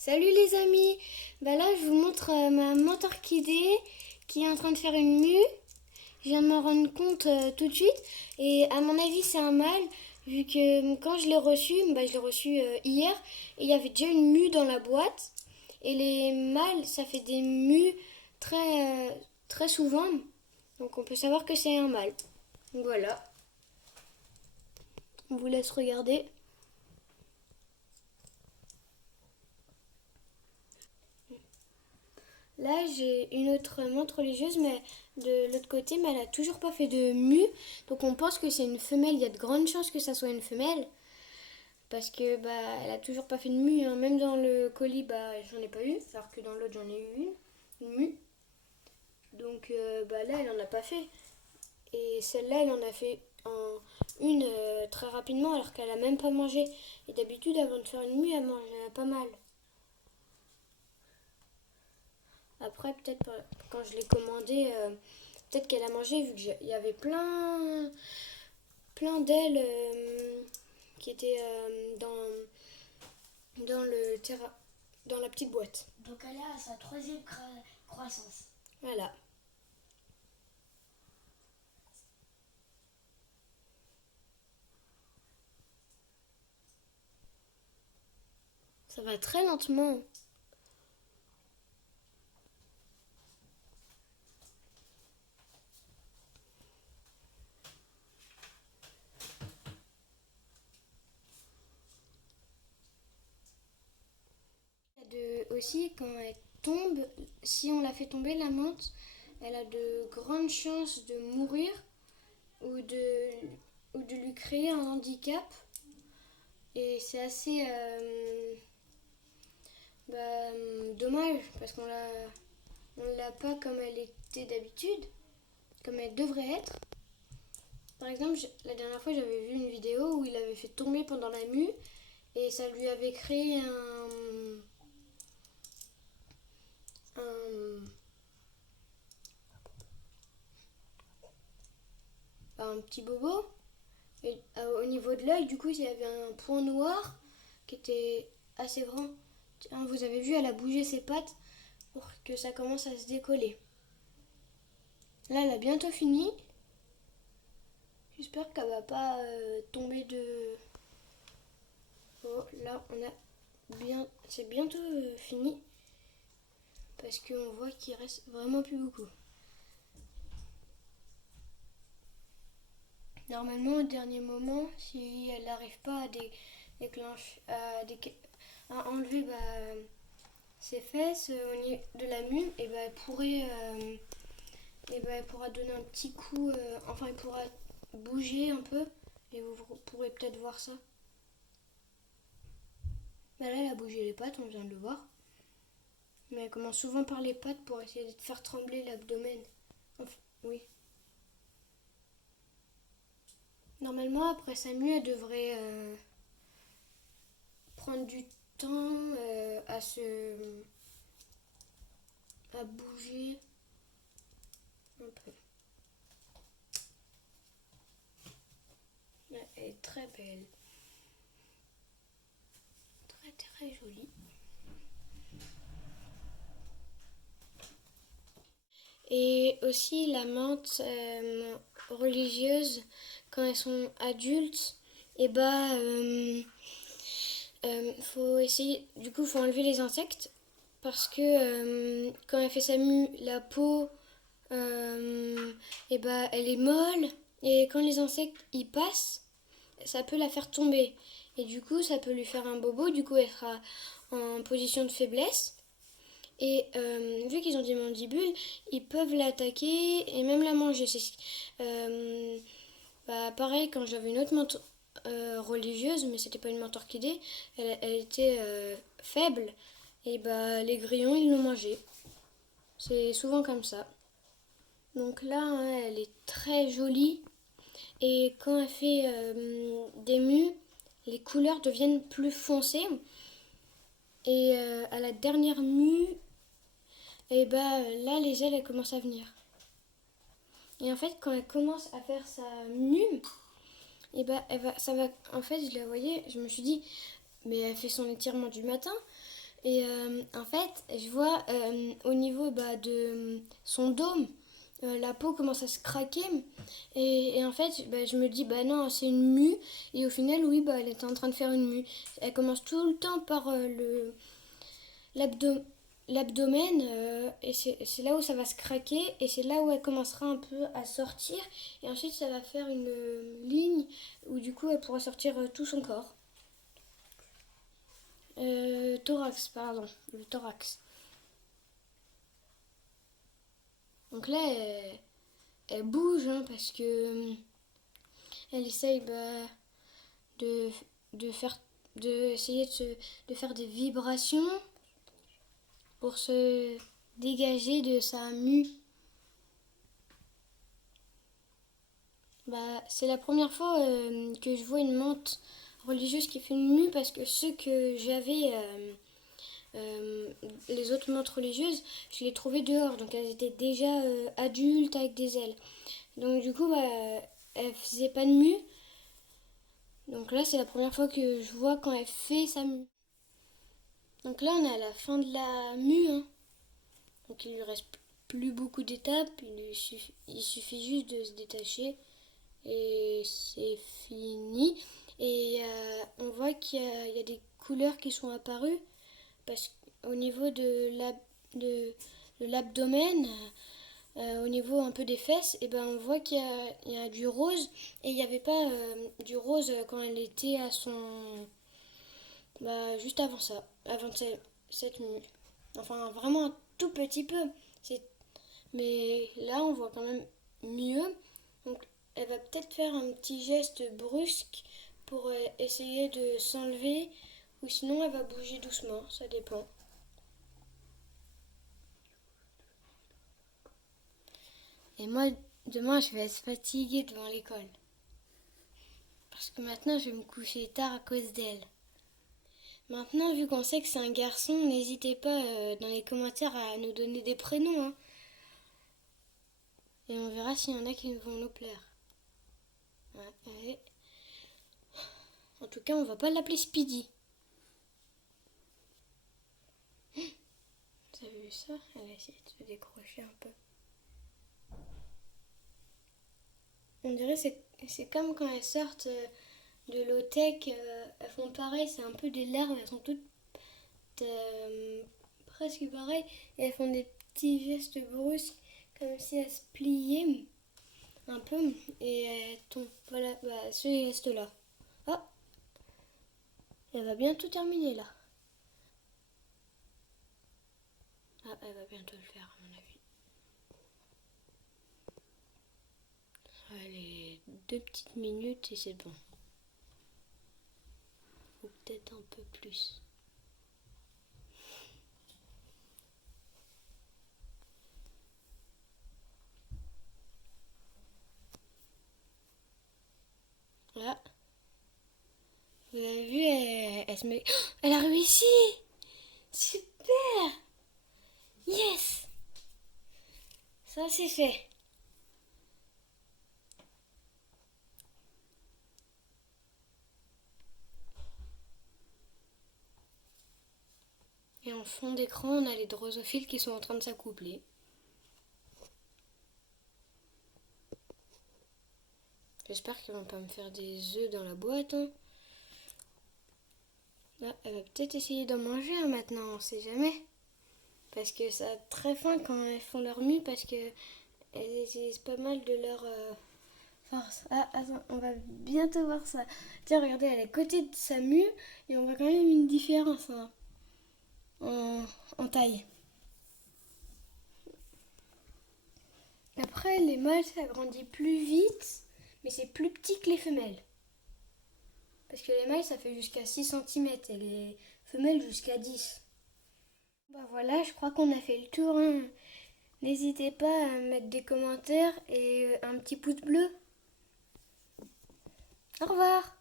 Salut les amis. Là je vous montre ma menthe orchidée qui est en train de faire une mue. Je viens de m'en rendre compte tout de suite et à mon avis c'est un mâle vu que quand je l'ai reçu, je l'ai reçu hier et il y avait déjà une mue dans la boîte et les mâles ça fait des mues très souvent, donc on peut savoir que c'est un mâle. Donc voilà, on vous laisse regarder. Là, j'ai une autre menthe religieuse, mais de l'autre côté, mais elle a toujours pas fait de mue. Donc on pense que c'est une femelle. Il y a de grandes chances que ça soit une femelle. Parce que elle a toujours pas fait de mue, hein. Même dans le colis, j'en ai pas eu. Alors que dans l'autre, j'en ai eu une mue. Donc là, elle en a pas fait. Et celle-là, elle en a fait une très rapidement, alors qu'elle a même pas mangé. Et d'habitude, avant de faire une mue, elle mange pas mal. Après, peut-être quand je l'ai commandé, peut-être qu'elle a mangé vu qu'il y avait plein d'ailes qui étaient dans le dans la petite boîte. Donc elle est à sa troisième croissance. Voilà. Ça va très lentement. Aussi, quand elle tombe, si on la fait tomber, la menthe, elle a de grandes chances de mourir ou ou de lui créer un handicap. Et c'est assez dommage parce on l'a pas comme elle était d'habitude, comme elle devrait être. Par exemple, la dernière fois, j'avais vu une vidéo où il avait fait tomber pendant la mue et ça lui avait créé un, un petit bobo. Et au niveau de l'œil, du coup, il y avait un point noir qui était assez grand. Vous avez vu, elle a bougé ses pattes pour que ça commence à se décoller. Là, elle a bientôt fini. J'espère qu'elle va pas tomber de... Oh, là, c'est bientôt fini. Parce qu'on voit qu'il reste vraiment plus beaucoup. Normalement, au dernier moment, si elle n'arrive pas à déclencher, à enlever ses fesses au niveau de la mue, et elle pourra donner un petit coup, enfin elle pourra bouger un peu, et vous pourrez peut-être voir ça. Là, elle a bougé les pattes, on vient de le voir. Mais elle commence souvent par les pattes pour essayer de faire trembler l'abdomen. Enfin, oui. Normalement, après sa mue, elle devrait prendre du temps à bouger un peu. Elle est très belle. Très très jolie. Et aussi la menthe religieuse, quand elles sont adultes, et faut essayer, du coup, faut enlever les insectes parce que quand elle fait sa mue, la peau, elle est molle et quand les insectes y passent, ça peut la faire tomber. Et du coup, ça peut lui faire un bobo, du coup, elle sera en position de faiblesse. Et vu qu'ils ont des mandibules, ils peuvent l'attaquer et même la manger. Pareil, quand j'avais une autre menthe religieuse, mais c'était pas une menthe orchidée, elle était faible. Et les grillons, ils l'ont mangée. C'est souvent comme ça. Donc là, hein, elle est très jolie. Et quand elle fait des mues, les couleurs deviennent plus foncées. Et à la dernière mue, là, les ailes, elles commencent à venir. Et en fait, quand elle commence à faire sa mue, ça va. En fait, je la voyais, je me suis dit, mais elle fait son étirement du matin. Et en fait, je vois au niveau de son dôme, la peau commence à se craquer. Et en fait, je me dis, bah non, c'est une mue. Et au final, oui, elle était en train de faire une mue. Elle commence tout le temps par l'abdo- l'abdomen. Et c'est là où ça va se craquer. Et c'est là où elle commencera un peu à sortir. Et ensuite, ça va faire une ligne où du coup, elle pourra sortir tout son corps. Thorax, pardon. Le thorax. Donc là, elle bouge parce que elle essaye de, de faire essayer de faire des vibrations pour se dégager de sa mue. C'est la première fois que je vois une menthe religieuse qui fait une mue parce que ceux que j'avais, les autres menthes religieuses, je les trouvais dehors. Donc elles étaient déjà adultes avec des ailes. Donc du coup, elle faisait pas de mue. Donc là, c'est la première fois que je vois quand elle fait sa mue. Donc là, on est à la fin de la mue. Donc il lui reste plus beaucoup d'étapes. Il suffit juste de se détacher. Et c'est fini. Et on voit qu'il y a des couleurs qui sont apparues. Parce qu'au niveau de l'abdomen, au niveau un peu des fesses, on voit qu'il y a du rose. Et il n'y avait pas du rose quand elle était à son... juste avant ça, avant cette nuit. Enfin, vraiment un tout petit peu. Mais là, on voit quand même mieux. Donc, elle va peut-être faire un petit geste brusque pour essayer de s'enlever. Ou sinon, elle va bouger doucement. Ça dépend. Et moi, demain, je vais être fatiguée devant l'école. Parce que maintenant, je vais me coucher tard à cause d'elle. Maintenant, vu qu'on sait que c'est un garçon, n'hésitez pas dans les commentaires à nous donner des prénoms. Et on verra s'il y en a qui vont nous plaire. Ouais. En tout cas, on va pas l'appeler Speedy. T'as vu ça? Elle a essayé de se décrocher un peu. On dirait que c'est comme quand elles sortent de l'eau-tech. Elles font pareil, c'est un peu des larves. Elles sont toutes presque pareilles. Et elles font des petits gestes brusques comme si elles se pliaient un peu. Et elles tombent. Voilà, ce geste-là. Ah, elle va bientôt terminer là. Ah, elle va bientôt le faire à mon avis. Allez, 2 petites minutes et c'est bon. Ou peut-être un peu plus. Là, vous avez vu, elle se met... Oh, elle a réussi! Super! Yes! Ça, c'est fait. Et en fond d'écran, on a les drosophiles qui sont en train de s'accoupler. J'espère qu'ils vont pas me faire des œufs dans la boîte. Là, elle va peut-être essayer d'en manger maintenant, on sait jamais. Parce que ça a très faim quand elles font leur mue, parce que elles utilisent pas mal de leur force. Ah, attends, on va bientôt voir ça. Tiens, regardez, elle est à côté de sa mue, et on voit quand même une différence en taille. Après, les mâles, ça grandit plus vite, mais c'est plus petit que les femelles. Parce que les mâles, ça fait jusqu'à 6 cm et les femelles jusqu'à 10. Voilà, je crois qu'on a fait le tour. N'hésitez pas à mettre des commentaires et un petit pouce bleu. Au revoir!